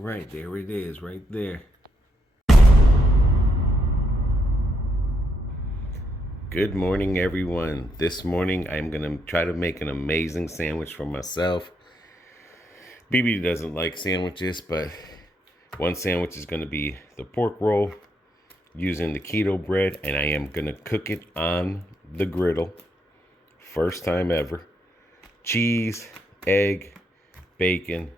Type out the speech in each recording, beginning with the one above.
right, there it is, right there. Good morning, everyone. This morning, I'm going to try to make an amazing sandwich for myself. BB doesn't like sandwiches, but one sandwich is going to be the pork roll using the keto bread, and I am going to cook it on the griddle. First time ever. Cheese, egg, bacon.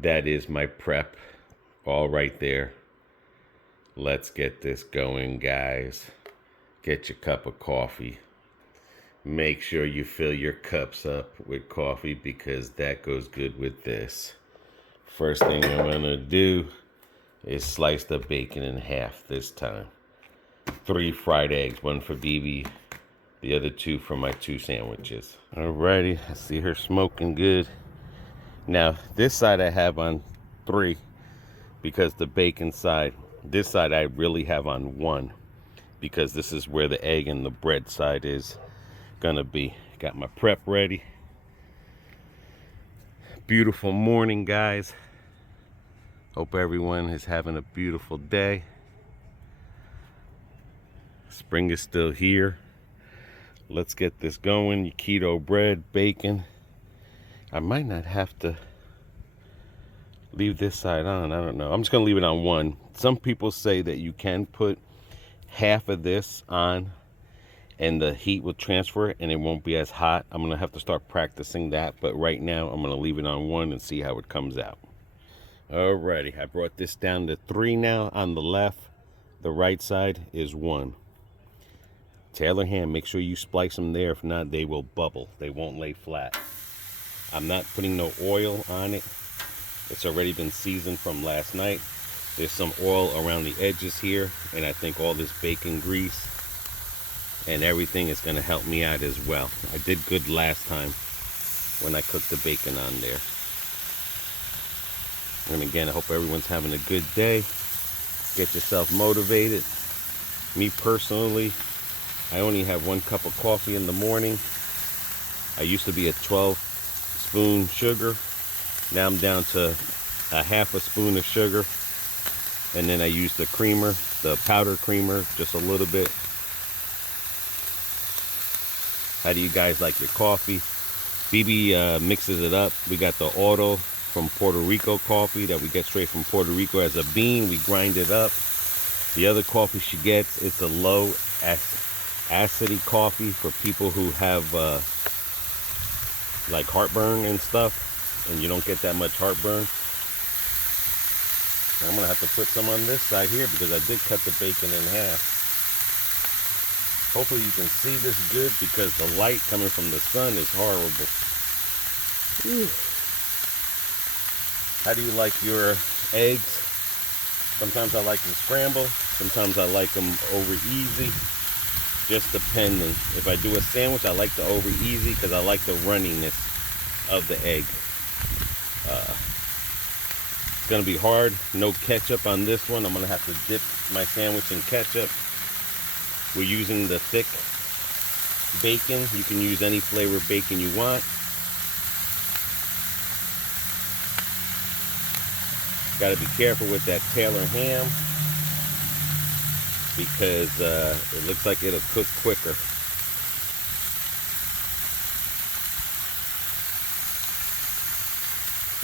That is my prep all right there. Let's get this going, guys. Get your cup of coffee. Make sure you fill your cups up with coffee because that goes good with this. First thing I'm gonna do is slice the bacon in half this time. 3 fried eggs, 1 for BB, the other 2 for my 2 sandwiches. Alrighty, I see her smoking good. Now, this side I have on 3 because the bacon side, this side I really have on 1 because this is where the egg and the bread side is gonna be. Got my prep ready. Beautiful morning, guys. Hope everyone is having a beautiful day. Spring is still here. Let's get this going. Keto bread, bacon. I might not have to leave this side on. I don't know. I'm just going to leave it on 1. Some people say that you can put half of this on and the heat will transfer and it won't be as hot. I'm going to have to start practicing that. But right now, I'm going to leave it on 1 and see how it comes out. Alrighty. I brought this down to 3 now on the left. The right side is 1. Tailor hand, make sure you splice them there. If not, they will bubble. They won't lay flat. I'm not putting no oil on it. It's already been seasoned from last night. There's some oil around the edges here, and I think all this bacon grease and everything is going to help me out as well. I did good last time when I cooked the bacon on there. And again, I hope everyone's having a good day. Get yourself motivated. Me personally, I only have 1 cup of coffee in the morning. I used to be a 12-spoon sugar. Now I'm down to a half a spoon of sugar. And then I use the creamer, the powder creamer, just a little bit. How do you guys like your coffee? BB mixes it up. We got the auto from Puerto Rico coffee that we get straight from Puerto Rico as a bean. We grind it up. The other coffee she gets, it's a low acidity coffee for people who have like heartburn and stuff, and you don't get that much heartburn. I'm gonna have to put some on this side here because I did cut the bacon in half. Hopefully you can see this good because the light coming from the sun is horrible. Whew. How do you like your eggs? Sometimes I like them scrambled. Sometimes I like them over easy. Just depending. If I do a sandwich, I like the over easy because I like the runniness of the egg. It's going to be hard. No ketchup on this one. I'm going to have to dip my sandwich in ketchup. We're using the thick bacon. You can use any flavor of bacon you want. Got to be careful with that Taylor ham because it looks like it'll cook quicker.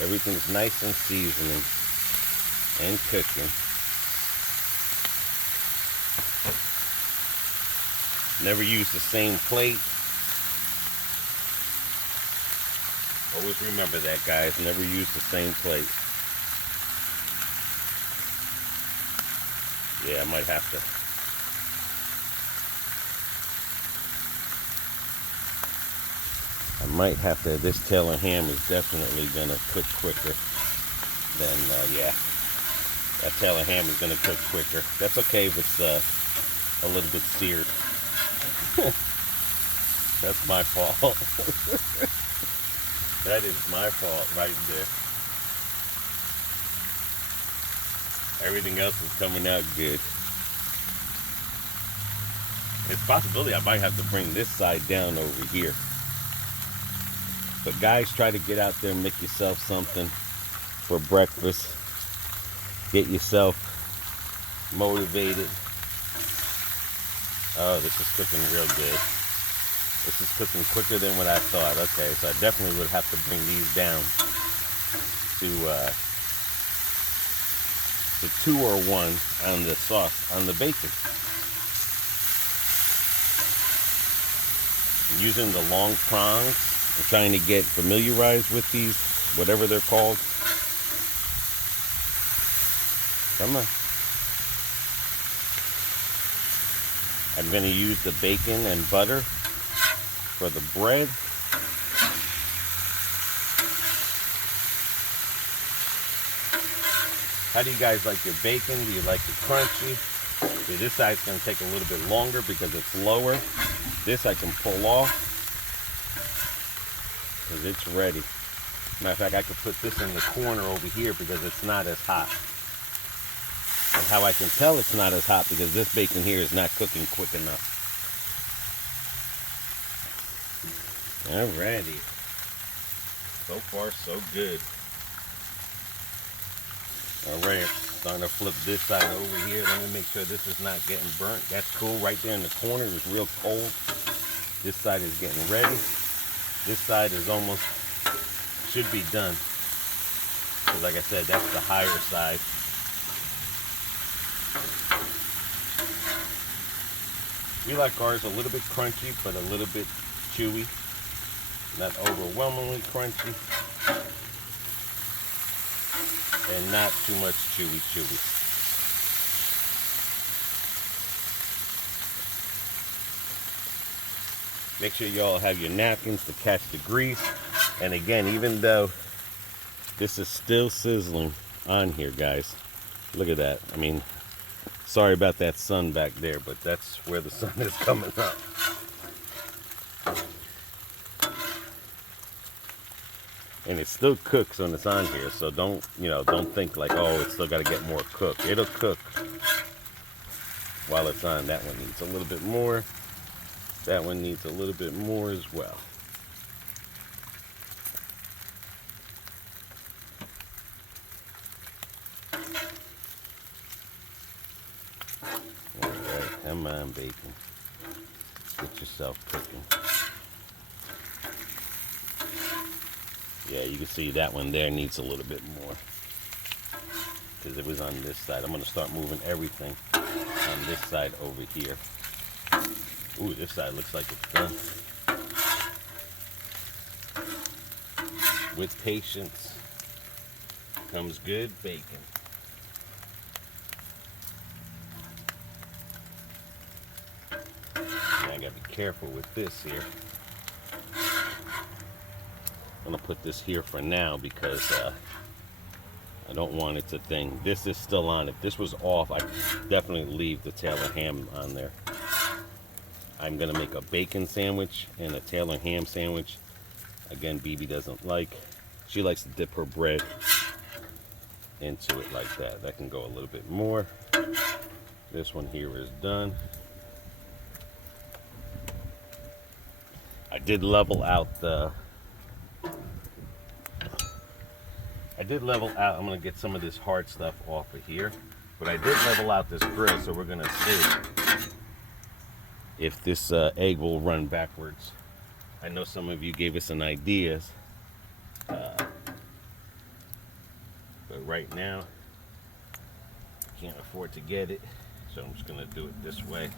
Everything's nice and seasoning and cooking. Never use the same plate. Always remember that, guys. Never use the same plate. Yeah, I might have to. This Taylor ham is definitely gonna cook quicker than, yeah. That Taylor ham is gonna cook quicker. That's okay if it's a little bit seared. That's my fault. That is my fault right there. Everything else is coming out good. It's a possibility I might have to bring this side down over here. But guys, try to get out there and make yourself something. for breakfast. Get yourself motivated. Oh, this is cooking real good. This is cooking quicker than what I thought. Okay, so I definitely would have to bring these down to 2 or 1 on the sauce, on the bacon. Using the long prongs, I'm trying to get familiarized with these, whatever they're called. Come on. I'm going to use the bacon and butter for the bread. How do you guys like your bacon? Do you like it crunchy? See, this side's going to take a little bit longer because it's lower. This I can pull off because it's ready. Matter of fact, I could put this in the corner over here because it's not as hot. And how I can tell it's not as hot because this bacon here is not cooking quick enough. Alrighty. So far, so good. Alright, starting to flip this side over here. Let me make sure this is not getting burnt. That's cool. Right there in the corner, it was real cold. This side is getting ready. This side is almost, should be done. Because like I said, that's the higher side. We like ours a little bit crunchy, but a little bit chewy. Not overwhelmingly crunchy. And not too much chewy. Make sure y'all have your napkins to catch the grease. And again, even though this is still sizzling on here, guys, look at that. I mean, sorry about that sun back there, but that's where the sun is coming up. And it still cooks when it's on here, so don't think like, oh, it's still got to get more cooked. It'll cook while it's on. That one needs a little bit more. That one needs a little bit more as well. All right, come on, bacon. Get yourself cooking. Yeah, you can see that one there needs a little bit more because it was on this side. I'm going to start moving everything on this side over here. Ooh, this side looks like it's done. With patience comes good bacon. Now I gotta be careful with this here. I'm gonna put this here for now because I don't want it to thing. This is still on. If this was off, I'd definitely leave the Taylor ham on there. I'm gonna make a bacon sandwich and a Taylor ham sandwich. Again, BB doesn't like. She likes to dip her bread into it like that. That can go a little bit more. This one here is done. I did level out the. I'm gonna get some of this hard stuff off of here, but I did level out this grill, so we're gonna see if this egg will run backwards. I know some of you gave us some ideas, but right now I can't afford to get it, so I'm just gonna do it this way.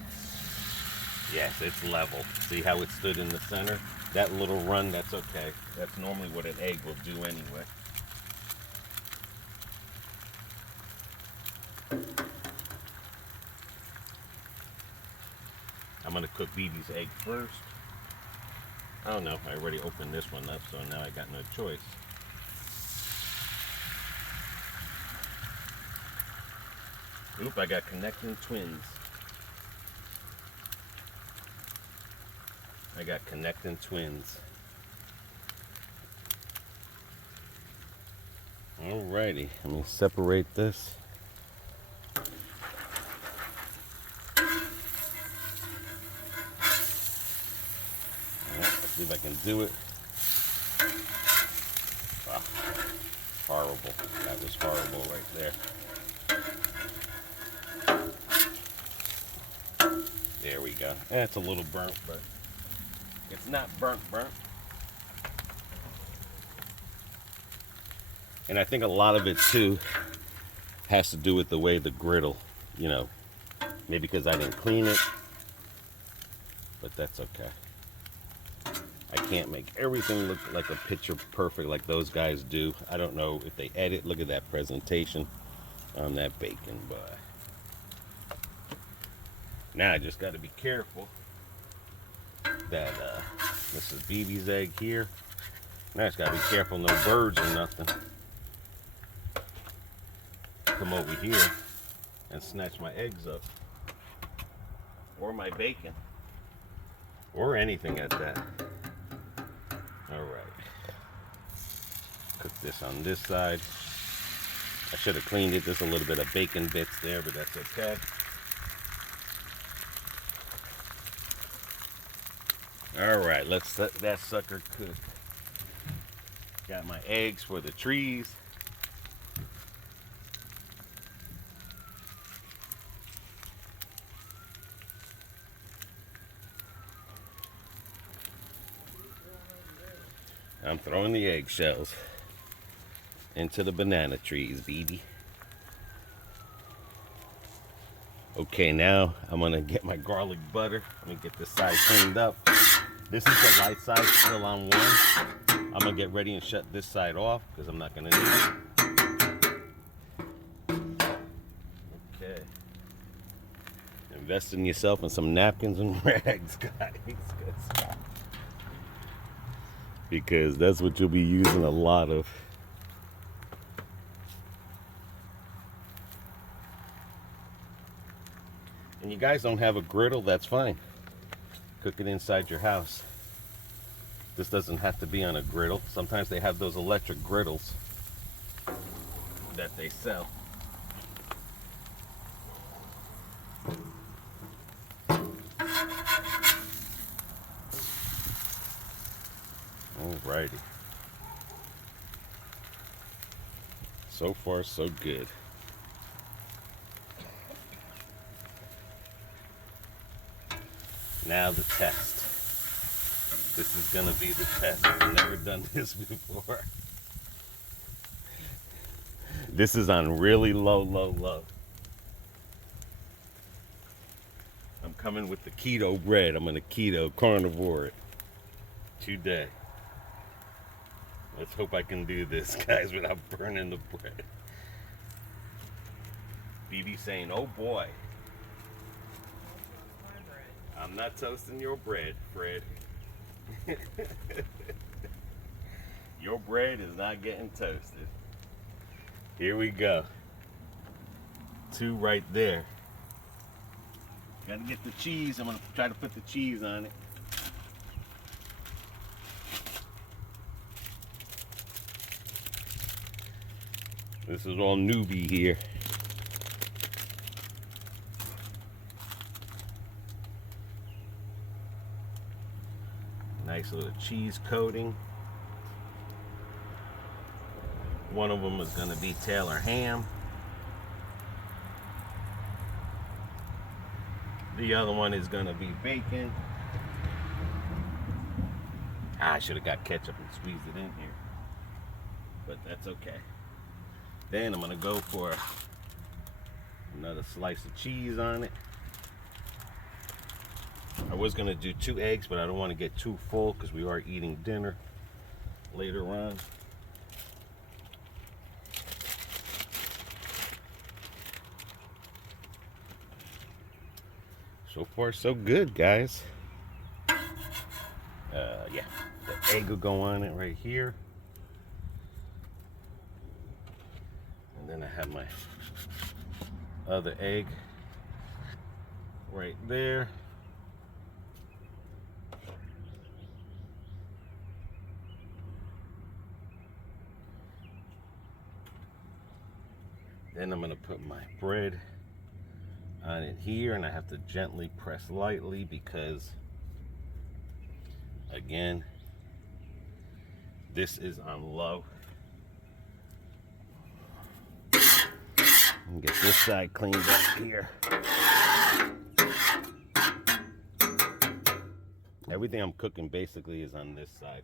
Yes, it's level. See how it stood in the center? That little run, that's okay. That's normally what an egg will do anyway. I'm gonna cook BB's egg first. Oh no, I already opened this one up, so now I got no choice. Oop, I got connecting twins. Alrighty, let me separate this. if I can do it. Oh, horrible. That was horrible right there. There we go. It's a little burnt, but it's not burnt. And I think a lot of it too has to do with the way the griddle, you know, maybe because I didn't clean it, but that's okay. I can't make everything look like a picture perfect like those guys do. I don't know if they edit. Look at that presentation on that bacon, but now I just got to be careful that this is BB's egg here. Now I just got to be careful no birds or nothing come over here and snatch my eggs up or my bacon or anything at that. All right, cook this on this side. I should have cleaned it. There's a little bit of bacon bits there, but that's okay. All right, let's let that sucker cook. Got my eggs for the trees. I'm throwing the eggshells into the banana trees, baby. Okay, now I'm gonna get my garlic butter. Let me get this side cleaned up. This is the light side, still on one. I'm gonna get ready and shut this side off because I'm not gonna need it. Okay. Invest in yourself in some napkins and rags, guys. Because that's what you'll be using a lot of. And you guys don't have a griddle, that's fine. Cook it inside your house. This doesn't have to be on a griddle. Sometimes they have those electric griddles that they sell. Alrighty. So far, so good. Now the test. This is gonna be the test. I've never done this before. This is on really low. I'm coming with the keto bread. I'm gonna keto carnivore it today. Let's hope I can do this, guys, without burning the bread. BB saying, oh boy. I'm not toasting your bread, Fred. Your bread is not getting toasted. Here we go. 2 right there. Gotta get the cheese. I'm gonna try to put the cheese on it. This is all newbie here. Nice little cheese coating. One of them is going to be Taylor ham. The other one is going to be bacon. I should have got ketchup and squeezed it in here, but that's okay. Then I'm going to go for another slice of cheese on it. I was going to do 2 eggs, but I don't want to get too full because we are eating dinner later on. So far, so good, guys. Yeah, the egg will go on it right here. And then I have my other egg right there. Then I'm gonna put my bread on it here, and I have to gently press lightly because, again, this is on low. Get this side cleaned up here. Everything I'm cooking basically is on this side.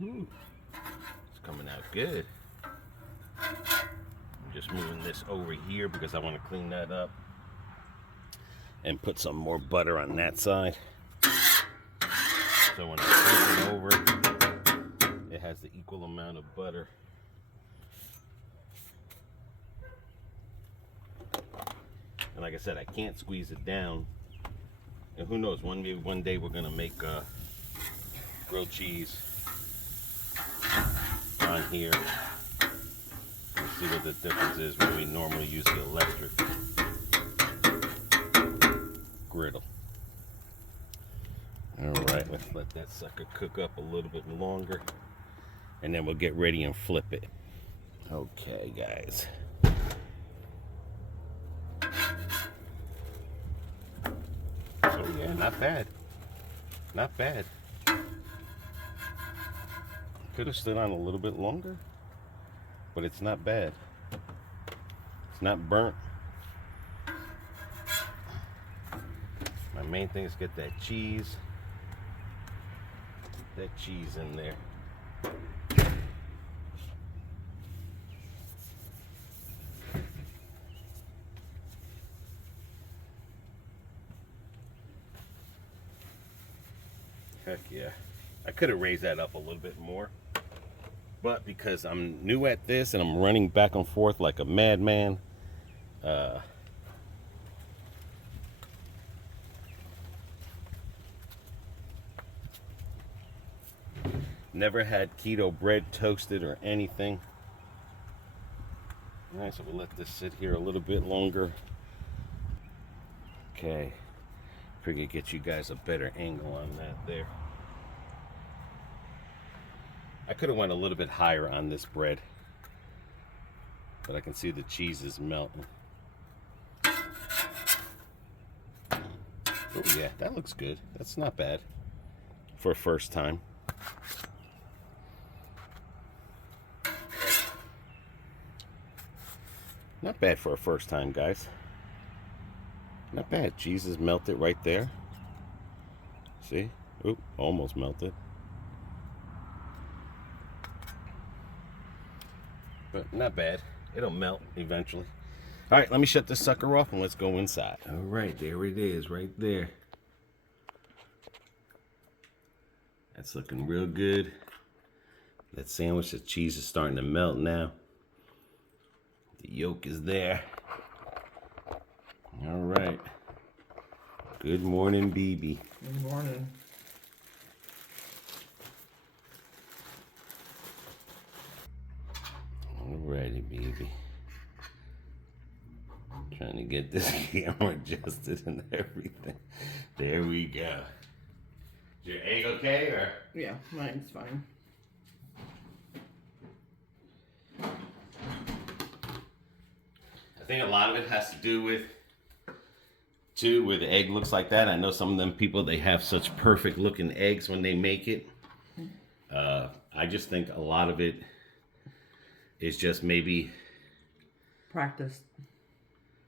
Ooh, it's coming out good. I'm just moving this over here because I want to clean that up and put some more butter on that side. So when I flip it over, it has the equal amount of butter. And like I said, I can't squeeze it down. And who knows, maybe one day we're gonna make grilled cheese on here. Let's see what the difference is when we normally use the electric griddle. Alright, let's let that sucker cook up a little bit longer. And then we'll get ready and flip it. Okay, guys. So yeah, not bad. Not bad. Could have stood on a little bit longer, but it's not bad. It's not burnt. My main thing is get that cheese. Get that cheese in there. Heck yeah. I could have raised that up a little bit more, but because I'm new at this and I'm running back and forth like a madman, never had keto bread toasted or anything. All right, so we'll let this sit here a little bit longer. Okay, figure get you guys a better angle on that there. I could have went a little bit higher on this bread, but I can see the cheese is melting. Oh yeah, that looks good. That's not bad for a first time. Not bad for a first time, guys. Not bad. Cheese is melted right there. See? Oop, almost melted. But not bad. It'll melt eventually. All right, let me shut this sucker off and let's go inside. All right, there it is right there. That's looking real good. That sandwich, the cheese is starting to melt now. The yolk is there. All right. Good morning, BB. Good morning. Alrighty, baby. Trying to get this camera adjusted and everything. There we go. Is your egg okay, or? Yeah, mine's fine. I think a lot of it has to do with, too, where the egg looks like that. I know some of them people, they have such perfect looking eggs when they make it. I just think a lot of it is just maybe Practice.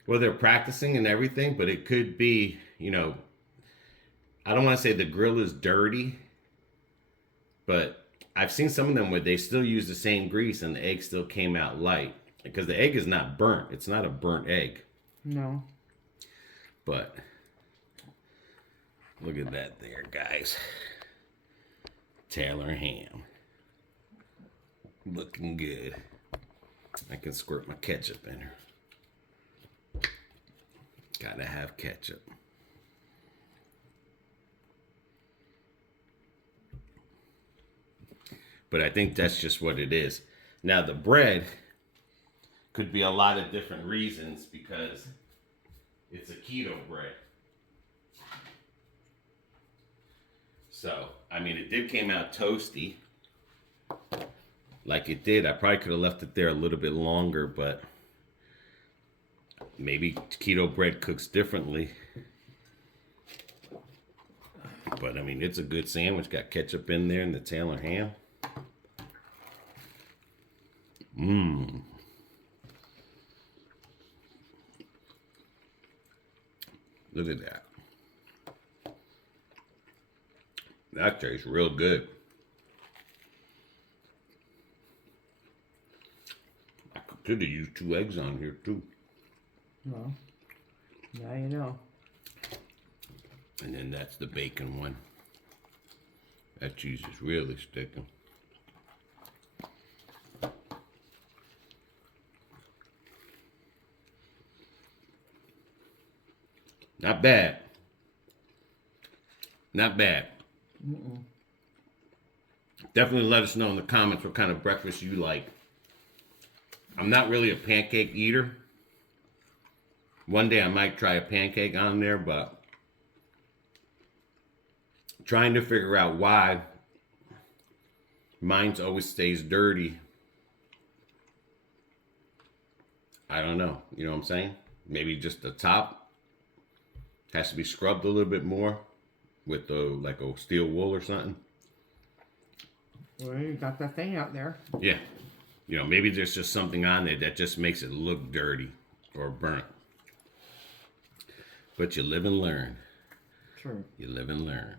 well, they're practicing and everything, but it could be, you know, I don't want to say the grill is dirty, but I've seen some of them where they still use the same grease and the egg still came out light, because the egg is not burnt. It's not a burnt egg. No. But look at that there, guys. Taylor ham. Looking good. I can squirt my ketchup in her. Gotta have ketchup. But I think that's just what it is. Now the bread could be a lot of different reasons, because it's a keto bread. So, I mean, it did came out toasty. Like it did. I probably could have left it there a little bit longer, but maybe keto bread cooks differently. But I mean, it's a good sandwich. Got ketchup in there and the Taylor ham. Mmm. Look at that. That tastes real good. I could have used 2 eggs on here too. Well, now you know. And then that's the bacon one. That cheese is really sticking. Not bad. Not bad. Definitely let us know in the comments what kind of breakfast you like. I'm not really a pancake eater. One day I might try a pancake on there, but trying to figure out why mine always stays dirty. I don't know. You know what I'm saying? Maybe just the top has to be scrubbed a little bit more with like a steel wool or something. Well, you got that thing out there. Yeah. You know, maybe there's just something on there that just makes it look dirty or burnt. But you live and learn. True. You live and learn.